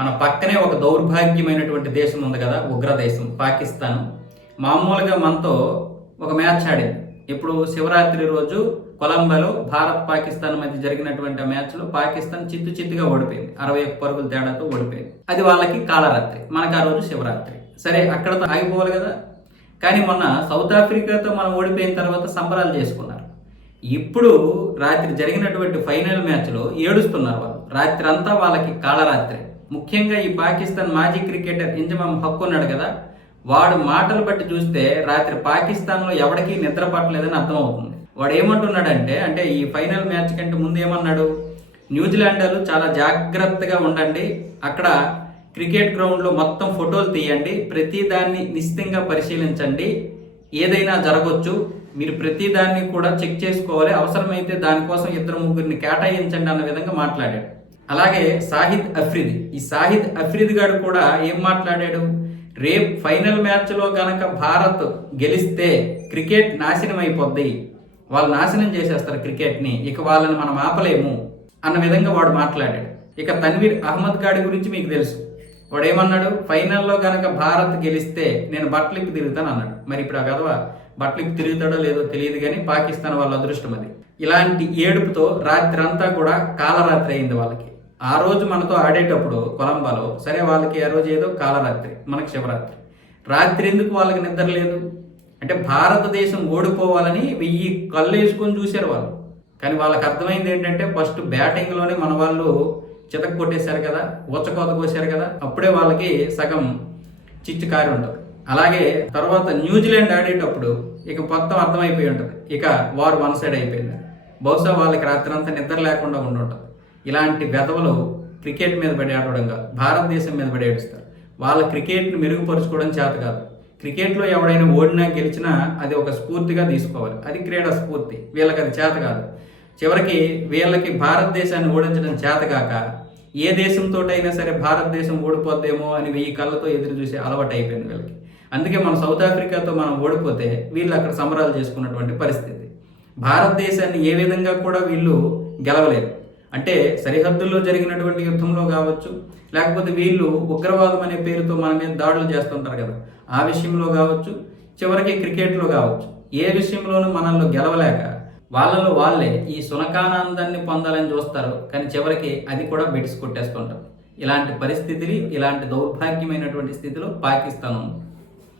మన పక్కనే ఒక దౌర్భాగ్యమైనటువంటి దేశం ఉంది కదా, ఉగ్ర దేశం పాకిస్తాన్. మామూలుగా మనతో ఒక మ్యాచ్ ఆడింది. ఇప్పుడు శివరాత్రి రోజు కొలంబోలో భారత్ పాకిస్తాన్ మధ్య జరిగినటువంటి మ్యాచ్లో పాకిస్తాన్ చిత్తుగా ఓడిపోయింది. 61 పరుగుల తేడాతో ఓడిపోయింది. అది వాళ్ళకి కాలరాత్రి, మనకు ఆ రోజు శివరాత్రి. సరే, అక్కడతో ఆగిపోవాలి కదా. కానీ మొన్న సౌత్ ఆఫ్రికాతో మనం ఓడిపోయిన తర్వాత సంబరాలు చేసుకున్నారు. ఇప్పుడు రాత్రి జరిగినటువంటి ఫైనల్ మ్యాచ్లో ఏడుస్తున్నారు వాళ్ళు. రాత్రి అంతా వాళ్ళకి కాలరాత్రి. ముఖ్యంగా ఈ పాకిస్తాన్ మాజీ క్రికెటర్ ఇంజమామ్ హక్ ఉన్నాడు కదా, వాడు మాటలు బట్టి చూస్తే రాత్రి పాకిస్తాన్లో ఎవరికీ నిద్ర పట్టలేదని అర్థమవుతుంది. వాడు ఏమంటున్నాడంటే, అంటే ఈ ఫైనల్ మ్యాచ్ కంటే ముందు ఏమన్నాడు, న్యూజిలాండ్ వాళ్ళు చాలా జాగ్రత్తగా ఉండండి, అక్కడ క్రికెట్ గ్రౌండ్లో మొత్తం ఫోటోలు తీయండి, ప్రతి దాన్ని నిశ్చితంగా పరిశీలించండి, ఏదైనా జరగవచ్చు, మీరు ప్రతి దాన్ని కూడా చెక్ చేసుకోవాలి, అవసరమైతే దానికోసం 2-3 కేటాయించండి అన్న విధంగా మాట్లాడాడు. అలాగే ఈ సాహిద్ అఫ్రిది గారు కూడా ఏం మాట్లాడాడు, రేపు ఫైనల్ మ్యాచ్లో గనక భారత్ గెలిస్తే క్రికెట్ నాశనం అయిపోద్ది, వాళ్ళు నాశనం చేసేస్తారు క్రికెట్ని, ఇక వాళ్ళని మనం ఆపలేము అన్న విధంగా వాడు మాట్లాడాడు. ఇక తన్వీర్ అహ్మద్ గాడి గురించి మీకు తెలుసు, వాడు ఏమన్నాడు, ఫైనల్లో గనక భారత్ గెలిస్తే నేను బట్టలిప్పి తిరుగుతాను అన్నాడు. మరి ఇప్పుడు ఆ విధవ బట్టలిప్పి తిరుగుతాడో లేదో తెలియదు, కానీ పాకిస్తాన్ వాళ్ళ అదృష్టం అది. ఇలాంటి ఏడుపుతో రాత్రి అంతా కూడా కాలరాత్రి అయింది వాళ్ళకి. ఆ రోజు మనతో ఆడేటప్పుడు కొలంబోలో, సరే వాళ్ళకి ఆ రోజు ఏదో కాలరాత్రి, మనకి శివరాత్రి. రాత్రి ఎందుకు వాళ్ళకి నిద్ర లేదు అంటే భారతదేశం ఓడిపోవాలని 1000 కళ్ళు వేసుకొని చూశారు వాళ్ళు. కానీ వాళ్ళకి అర్థమైంది ఏంటంటే, ఫస్ట్ బ్యాటింగ్లోనే మన వాళ్ళు చితక కొట్టేశారు కదా, ఊచకోత కోసారు కదా, అప్పుడే వాళ్ళకి సగం చిచ్చు కారి ఉంటుంది. అలాగే తర్వాత న్యూజిలాండ్ ఆడేటప్పుడు ఇక మొత్తం అర్థమైపోయి ఉంటుంది, ఇక వార్ వన్ సైడ్ అయిపోయింది. బహుశా వాళ్ళకి రాత్రి అంతా నిద్ర లేకుండా ఉండుంటుంది. ఇలాంటి వెధవలు క్రికెట్ మీద పడి ఆడడం కాదు, భారతదేశం మీద పడి ఏడుస్తారు. వాళ్ళ క్రికెట్ని మెరుగుపరుచుకోవడం చేత కాదు. క్రికెట్లో ఎవడైనా ఓడినా గెలిచినా అది ఒక స్ఫూర్తిగా తీసుకోవాలి, అది క్రీడా స్ఫూర్తి. వీళ్ళకి అది చేత కాదు. చివరికి వీళ్ళకి భారతదేశాన్ని ఓడించడం చేతగాక ఏ దేశంతో అయినా సరే భారతదేశం ఓడిపోద్దేమో అని 1000 కళ్ళతో ఎదురు చూసే అలవాటు అయిపోయింది వీళ్ళకి. అందుకే మన సౌత్ ఆఫ్రికాతో మనం ఓడిపోతే వీళ్ళు అక్కడ సంబరాలు చేసుకున్నటువంటి పరిస్థితి. భారతదేశాన్ని ఏ విధంగా కూడా వీళ్ళు గెలవలేరు. అంటే సరిహద్దుల్లో జరిగినటువంటి యుద్ధంలో కావచ్చు, లేకపోతే వీళ్ళు ఉగ్రవాదం అనే పేరుతో మన మీద దాడులు చేస్తుంటారు కదా, ఆ విషయంలో కావచ్చు, చివరికి క్రికెట్లో కావచ్చు, ఏ విషయంలోనూ మనల్ని గెలవలేక వాళ్ళలో వాళ్ళే ఈ సునకానందాన్ని పొందాలని చూస్తారు. కానీ చివరికి అది కూడా బెడిసి కొట్టేస్తుంటారు. ఇలాంటి పరిస్థితులు, ఇలాంటి దౌర్భాగ్యమైనటువంటి స్థితిలో పాకిస్తాన్ ఉంది.